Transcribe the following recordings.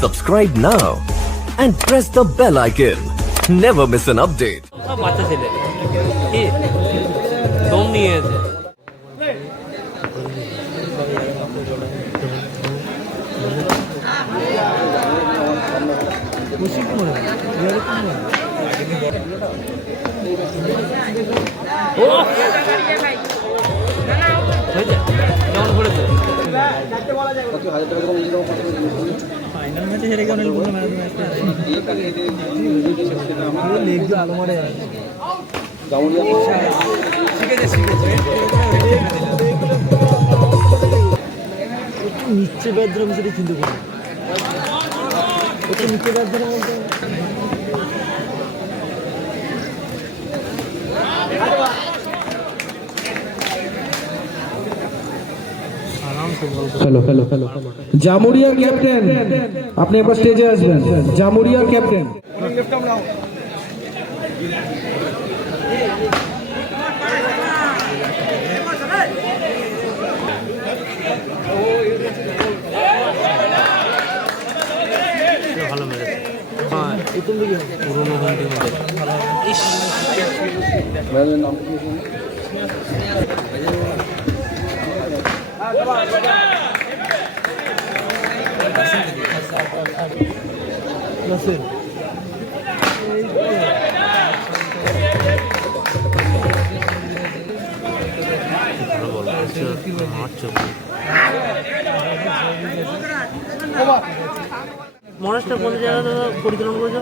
Subscribe now and press the bell icon. Never miss an update. বাচ্চা ছেলে কি দম নিয়ে আছে কেমন পড়েছে ফাইনাল ম্যাচে হেরে গেল আলো মারে নিচে বেদরম সেটা চিন্তা করি ওটা নিচে বেদরম বলতে हेलो हेलो हेलो জামুরিয়ার ক্যাপ্টেন আপনি একবার স্টেজে আসবেন জামুরিয়ার ক্যাপ্টেন ভালো মেরেছে হ্যাঁ প্রথম দিকে পুরোনো ঘন্টির মধ্যে ইস মহারাষ্ট্র কোন জায়গাটা পরিচালনা করেছো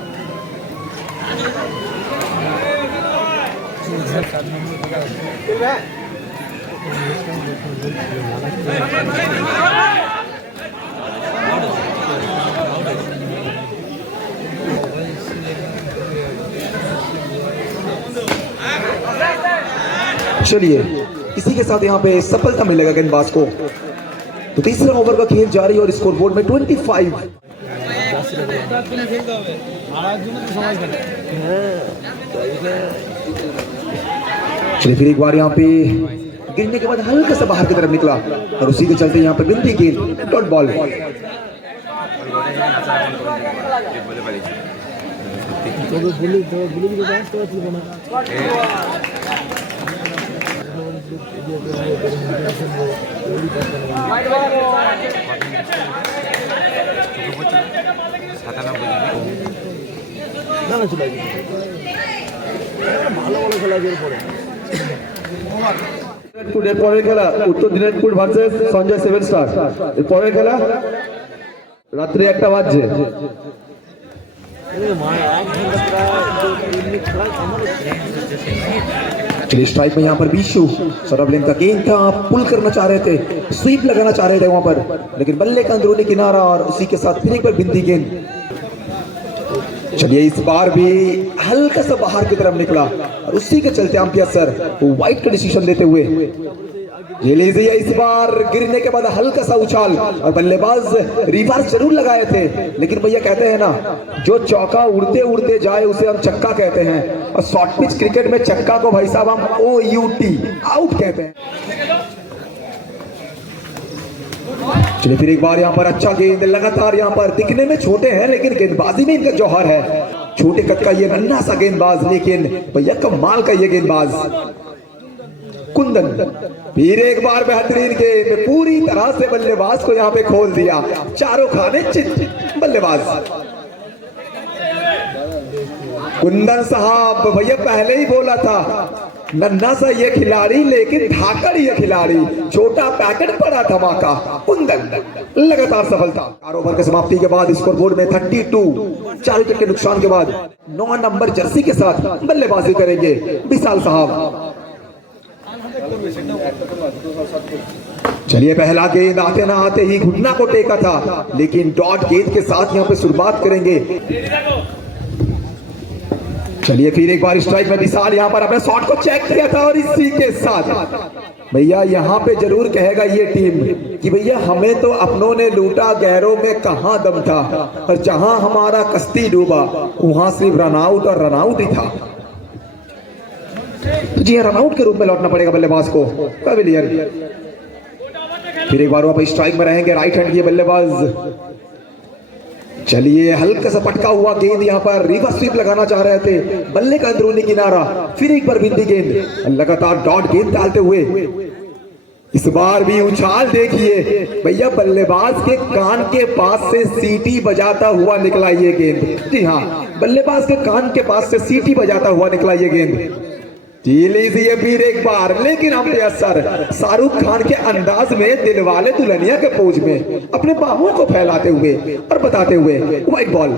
चलिए इसी के साथ यहाँ पे सफलता मिलेगा गेंदबाज को। तो तीसरा ओवर का खेल जारी और स्कोर बोर्ड में 25। चलिए फिर एक बार यहाँ पे गिरने के बाद हल्का सा बाहर की तरफ निकला और उसी के चलते यहाँ पे बिंदी गेंद डॉट बॉल। পরের খেলা উত্তর Dinajpur versus Sanjay seven star. পরের খেলা রাত্রি 1টা বাজছে। चलिए स्ट्राइक में यहाँ पर बीशु सरवलिन का गेंद था पुल करना चाह रहे थे स्वीप लगाना चाह रहे थे वहां पर लेकिन बल्ले का अंदरूनी किनारा और उसी के साथ फिर एक बार बिंदी गेंद। चलिए इस बार भी हल्का सा बाहर की तरफ निकला और उसी के चलते अंपायर सर वाइट का डिसीजन देते हुए ये लीजिए इस बार गिरने के बाद हल्का सा उछाल और बल्लेबाज रिवर्स जरूर लगाए थे लेकिन भैया कहते हैं ना जो चौका उड़ते उड़ते जाए उसे हम चक्का कहते हैं और शॉर्ट पिच क्रिकेट में चक्का को भाई साहब हम OUT आउट कहते हैं। चलिए फिर एक बार यहाँ पर अच्छा गेंद लगातार यहाँ पर दिखने में छोटे हैं लेकिन गेंदबाजी में इनका जौहर है। छोटे कद का ये नन्हा सा गेंदबाज लेकिन भैया कमाल का ये गेंदबाज कुंदन फिर एक बार बेहतरीन गेंद पूरी तरह से बल्लेबाज को यहाँ पे खोल दिया चारों खाने चित बल्लेबाज कुंदन साहब भैया पहले ही बोला था नन्हा सा ये खिलाड़ी लेकिन धाकड़ ये खिलाड़ी छोटा पैकेट बड़ा धमाका कुंदन लगातार सफलता। 4 ओवर की समाप्ति के बाद स्कोर बोर्ड में 32 4 विकेट के नुकसान के बाद 9 नंबर जर्सी के साथ बल्लेबाजी करेंगे विशाल साहब। चलिए पहला गेंद आते ना आते ही घुटना को टेका था लेकिन डॉट गेंद के साथ यहाँ पे शुरुआत करेंगे। चलिए फिर एक बार स्ट्राइक में विशाल यहाँ पर अपने शॉट को चेक किया था और इसी के साथ भैया यहाँ पे जरूर कहेगा ये टीम कि भैया हमें तो अपनों ने लूटा गैरों में कहां दम था और जहां हमारा कश्ती डूबा वहां सिर्फ रनआउट और रनआउट ही था। तो जी रनआउट के रूप में लौटना पड़ेगा बल्लेबाज को कविलियर। फिर एक बार वापस स्ट्राइक में रहेंगे राइट हैंड ये बल्लेबाज। चलिए हल्का सा पटका हुआ गेंद, यहाँ पर रिवर्स स्वीप लगाना चाह रहे थे, बल्ले का अंदरूनी किनारा, फिर एक बार बिंदी गेंद, लगातार डॉट गेंद डालते हुए इस बार भी उछाल देखिए भैया, बल्लेबाज के कान के पास से सीटी बजाता हुआ निकला ये गेंद। जी हाँ, बल्लेबाज के कान के पास से सीटी बजाता हुआ निकला ये गेंद। जी लीजिए फिर एक बार, लेकिन अंपायर सर शाहरुख खान के अंदाज में दिलवाले दुल्हनिया के पोज में अपने बाहों को फैलाते हुए और बताते हुए व्हाइट बॉल।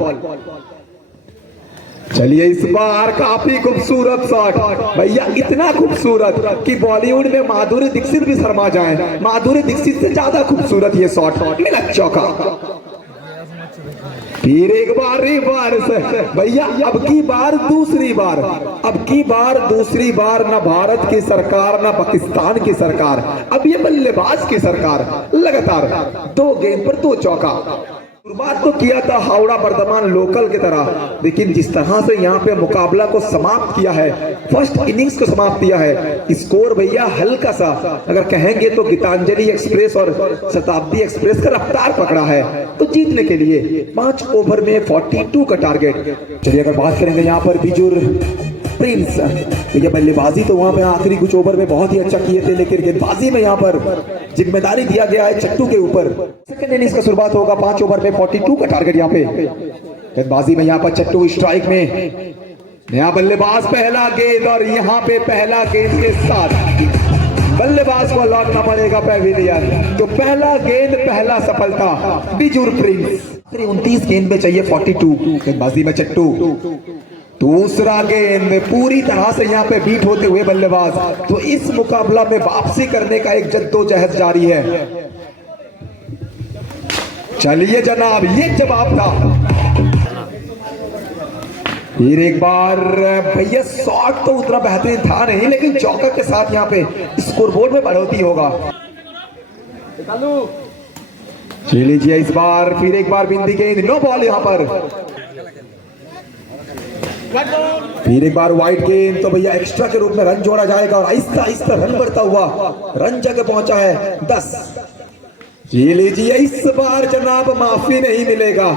चलिए इस बार काफी खूबसूरत शॉट भैया, इतना खूबसूरत कि बॉलीवुड में माधुरी दीक्षित भी शर्मा जाए। माधुरी दीक्षित से ज्यादा खूबसूरत ये शॉट, मिला चौका। फिर एक बार रिवर्स भैया, अब की बार दूसरी बार न भारत की सरकार न पाकिस्तान की सरकार, अब ये बल्लेबाज की सरकार। लगातार 2 गेंद पर 2 चौका। शुरुआत तो किया था हावड़ा वर्धमान लोकल की तरह, लेकिन जिस तरह से यहाँ पे मुकाबला को समाप्त किया है, फर्स्ट इनिंग्स को समाप्त किया है, स्कोर भैया हल्का सा अगर कहेंगे तो गीतांजलि एक्सप्रेस और शताब्दी एक्सप्रेस का रफ्तार पकड़ा है। तो जीतने के लिए 5 ओवर में 42 का टारगेट। चलिए अगर बात करेंगे यहाँ पर बिजुर प्रिंस, ये बल्लेबाजी तो वहां पे आखिरी कुछ ओवर में बहुत ही अच्छा किए थे, लेकिन गेंदबाजी में यहाँ पर जिम्मेदारी दिया गया है चट्टू के ऊपर। सेकंड इनिंग्स का शुरुआत होगा 5 ओवर में 42 का टारगेट। यहाँ पे गेंदबाजी में यहाँ पर चट्टू स्ट्राइक में, नया बल्लेबाज पहला गेंद, और यहाँ पे पहला गेंद के साथ बल्लेबाज को लौटना पड़ेगा पैविलियन। तो पहला गेंद पहला सफलता बिजुर प्रिंस। 29 गेंद में चाहिए 42। गेंदबाजी में चट्टू, दूसरा गेंद पूरी तरह से यहाँ पे बीट होते हुए बल्लेबाज। तो इस मुकाबला में वापसी करने का एक जद्दोजहद जारी है। चलिए जनाब, ये जवाब था। फिर एक बार भैया, शॉट तो उतना बेहतरीन था नहीं, लेकिन चौका के साथ यहाँ पे स्कोरबोर्ड में बढ़ोतरी होगा। चलिए इस बार फिर एक बार बिंदी गेंद, नो बॉल यहाँ पर। फिर एक बार वाइट गेंद, तो भैया एक्स्ट्रा के रूप में रन जोड़ा जाएगा, और आहिस्ता आहिस्ता रन बढ़ता हुआ रन जगह पहुंचा है 10। ये लीजिए इस बार जनाब माफी नहीं मिलेगा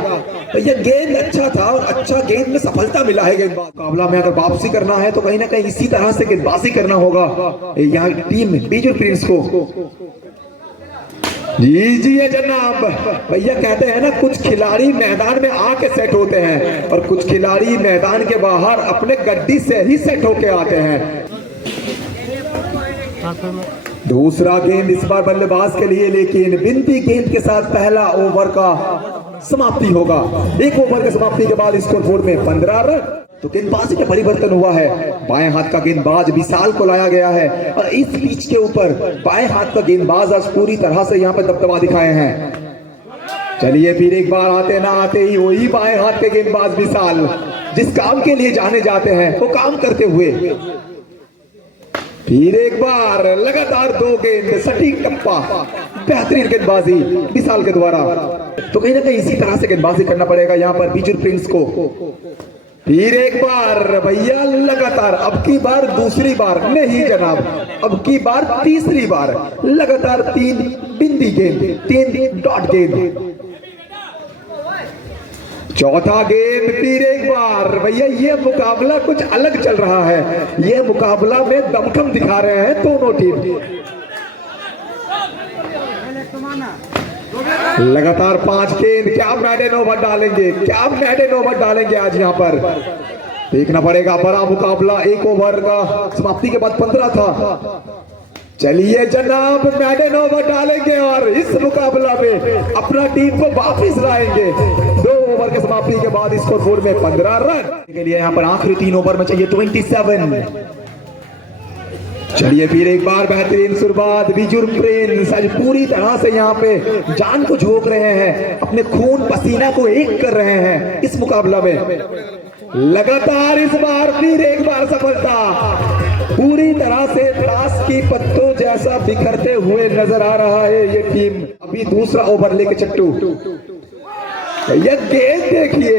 भैया, गेंद अच्छा था और अच्छा गेंद में सफलता मिला है। गेंदबाज मुकाबला में अगर वापसी करना है तो कहीं ना कहीं इसी तरह से गेंदबाजी करना होगा यहाँ टीम बिजुर प्रिंस को। जी जनाब, भैया कहते हैं ना, कुछ खिलाड़ी मैदान में आके सेट होते हैं और कुछ खिलाड़ी मैदान के बाहर अपने गड्डी से ही सेट होके आते हैं। दूसरा गेंद इस बार बल्लेबाज के लिए, लेकिन बिंदी गेंद के साथ पहला ओवर का समाप्ति होगा। 1 ओवर के समाप्ति के बाद स्कोर बोर्ड में 15 रन। तो गेंदबाजी में परिवर्तन हुआ है, बाएं हाथ का गेंदबाज विशाल को लाया गया है, और इस पिच के ऊपर बाएं हाथ का गेंदबाज आज पूरी तरह से यहाँ पे दबदबा दिखाए हैं। चलिए फिर एक बार आते ना आते ही वही बाएं हाथ के गेंदबाज विशाल, जिस काम के लिए जाने जाते हैं वो काम करते हुए। फिर एक बार लगातार 2 गेंद, सटीक टप्पा, बेहतरीन गेंदबाजी विशाल के द्वारा। तो कहीं ना कहीं इसी तरह से गेंदबाजी करना पड़ेगा यहाँ पर बिजुर प्रिंस को। फिर एक बार भैया लगातार, अब की बार दूसरी बार नहीं जनाब, अब की बार तीसरी बार लगातार 3 बिंदी गेंद, 3 डॉट गेंद। चौथा गेंद फिर एक बार भैया, ये मुकाबला कुछ अलग चल रहा है, ये मुकाबला में दमखम दिखा रहे हैं दोनों टीम। लगातार 5 गेंद, क्या मैडन ओवर डालेंगे, क्या मैडन ओवर डालेंगे आज यहाँ पर, देखना पड़ेगा। बड़ा मुकाबला, 1 ओवर का समाप्ति के बाद 15 था। चलिए जनाब, मैडन ओवर डालेंगे और इस मुकाबला में अपना टीम को वापस लाएंगे। 2 ओवर के समाप्ति के बाद स्कोर बोर्ड में 15 रन के लिए यहाँ पर आखिरी 3 ओवर में चाहिए 27। चलिए फिर एक बार बेहतरीन शुरुआत, बिजुर प्रिंस आज पूरी तरह से यहाँ पे जान को झोंक रहे हैं, अपने खून पसीना को एक कर रहे हैं इस मुकाबला में। लगातार इस बार फिर एक बार सफलता, पूरी तरह से ताश की पत्तों जैसा बिखरते हुए नजर आ रहा है ये टीम। अभी दूसरा ओवर लेके चट्टू, भैया गेंद देखिए,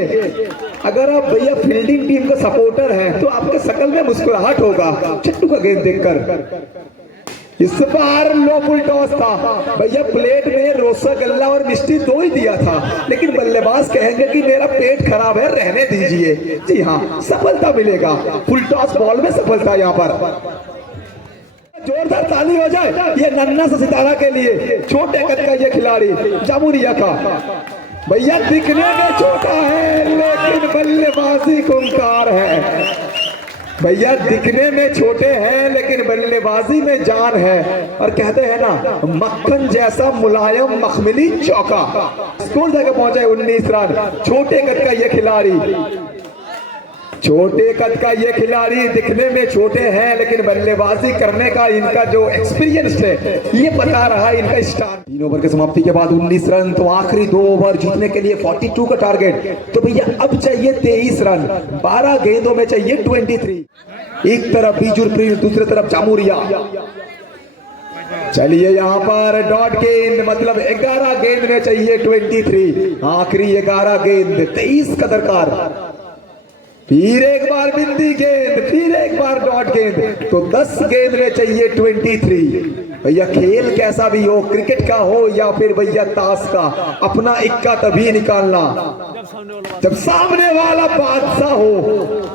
अगर आप भैया फील्डिंग टीम का सपोर्टर हैं तो आपके शकल में मुस्कुराहट होगा चट्टू का गेंद देखकर। इस बार लो फुल टॉस था भैया, प्लेट में रसगुल्ला और मिष्टी दो ही दिया था, लेकिन बल्लेबाज कहेंगे कि मेरा पेट खराब है, रहने दीजिए। जी हाँ, सफलता मिलेगा, फुल टॉस बॉल में सफलता। यहाँ पर जोरदार ताली हो जाए ये नन्ना सा सितारा के लिए, छोटे कद का ये खिलाड़ी जामुरिया का। भैया दिखने में छोटा है लेकिन बल्लेबाजी खूंखार है। भैया दिखने में छोटे हैं लेकिन बल्लेबाजी में जान है। और कहते हैं ना, मक्खन जैसा मुलायम मखमली चौका। स्कोर जगह पहुंचे 19 रन। छोटे कद का ये खिलाड़ी, छोटे कद का ये खिलाड़ी दिखने में छोटे हैं लेकिन बल्लेबाजी करने का इनका जो एक्सपीरियंस है ये बता रहा है इनका स्टार। 3 ओवर के समाप्ति के बाद 19 रन, तो आखिरी 2 ओवर जीतने के लिए 42 का टारगेट। तो भैया अब चाहिए 23 रन, 12 गेंदों में चाहिए 23। एक तरफ बीजुरप्रीत, दूसरी तरफ जामुरिया। चलिए यहाँ पर डॉट गेंद, मतलब 11 गेंद में चाहिए 23। आखिरी 11 गेंद, 23 का दरकार। फिर एक बार बिंदी गेंद, फिर एक बार डॉट गेंद, तो 10 गेंद में चाहिए 23। भैया खेल कैसा भी हो, क्रिकेट का हो या फिर भैया ताश का, अपना इक्का तभी निकालना जब सामने वाला बादशाह हो।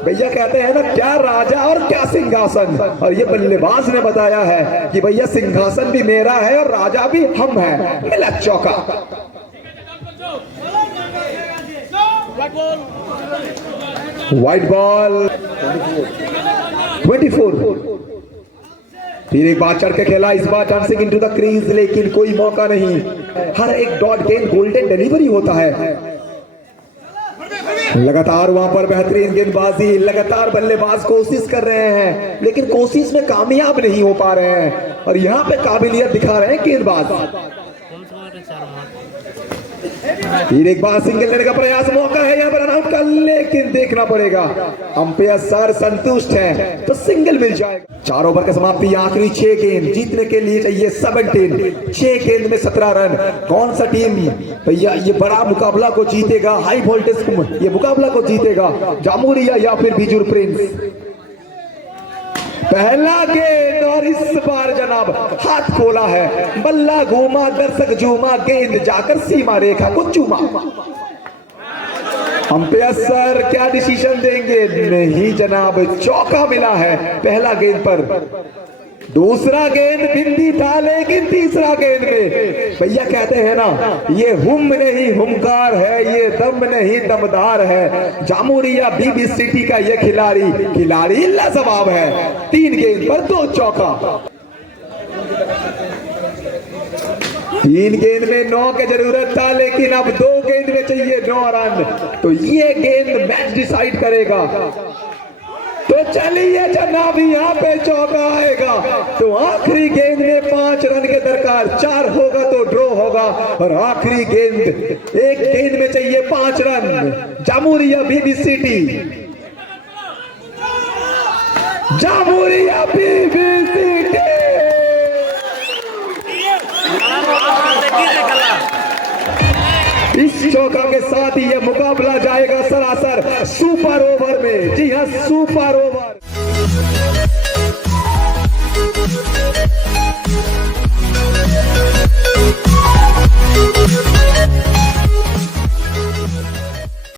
भैया कहते हैं ना, क्या राजा और क्या सिंहासन, और ये बल्लेबाज ने बताया है कि भैया सिंहासन भी मेरा है और राजा भी हम है। मिला चौका। White ball 24। फिर एक बार चढ़ के खेला, इस बार डांसिंग इनटू द क्रीज, लेकिन कोई मौका नहीं। हर एक डॉट गेंद गोल्डन डिलीवरी होता है। लगातार वहां पर बेहतरीन गेंदबाजी, लगातार बल्लेबाज कोशिश कर रहे हैं लेकिन कोशिश में कामयाब नहीं हो पा रहे हैं, और यहाँ पे काबिलियत दिखा रहे हैं गेंदबाज। फिर एक बार सिंगल लेने का प्रयास, मौका है यहाँ पर रन आउट का, लेकिन देखना पड़ेगा अंपायर सर संतुष्ट हैं तो सिंगल मिल जाएगा। 4 ओवर का समाप्ति, आखिरी 6 गेंद, जीतने के लिए चाहिए 17। 6 गेंद में 17 रन। कौन सा टीम भैया ये बड़ा मुकाबला को जीतेगा, हाई वोल्टेज ये मुकाबला को जीतेगा, जामुरिया या फिर बीजुर प्रिंस? पहला गेंद, और इस बार जनाब हाथ खोला है, बल्ला घूमा, दर्शक झूमा, गेंद जाकर सीमा रेखा को चूमा। अंपायर सर क्या डिसीजन देंगे? नहीं जनाब, चौका मिला है पहला गेंद पर। दूसरा गेंद बिंदी था लेकिन तीसरा गेंद में भैया कहते हैं ना, ये हुम नहीं हुमकार है, ये दम नहीं दमदार है। जामुरिया बीबी सिटी का ये खिलाड़ी लाजवाब है। 3 गेंद पर 2 चौका। 3 गेंद में 9 की जरूरत था लेकिन अब 2 गेंद में चाहिए 9 रन, तो ये गेंद मैच डिसाइड करेगा। तो चलिए जनाब, यहाँ पे चौका आएगा तो आखिरी गेंद में 5 रन के दरकार, 4 होगा तो ड्रॉ होगा, और आखिरी गेंद, एक गेंद में चाहिए 5 रन। जामुरिया बीबी सिटी, जामुरिया बीबी सिटी। इस चौका के साथ ही यह मुकाबला जाएगा सरासर सुपर ओवर में। जी हाँ, सुपर ओवर।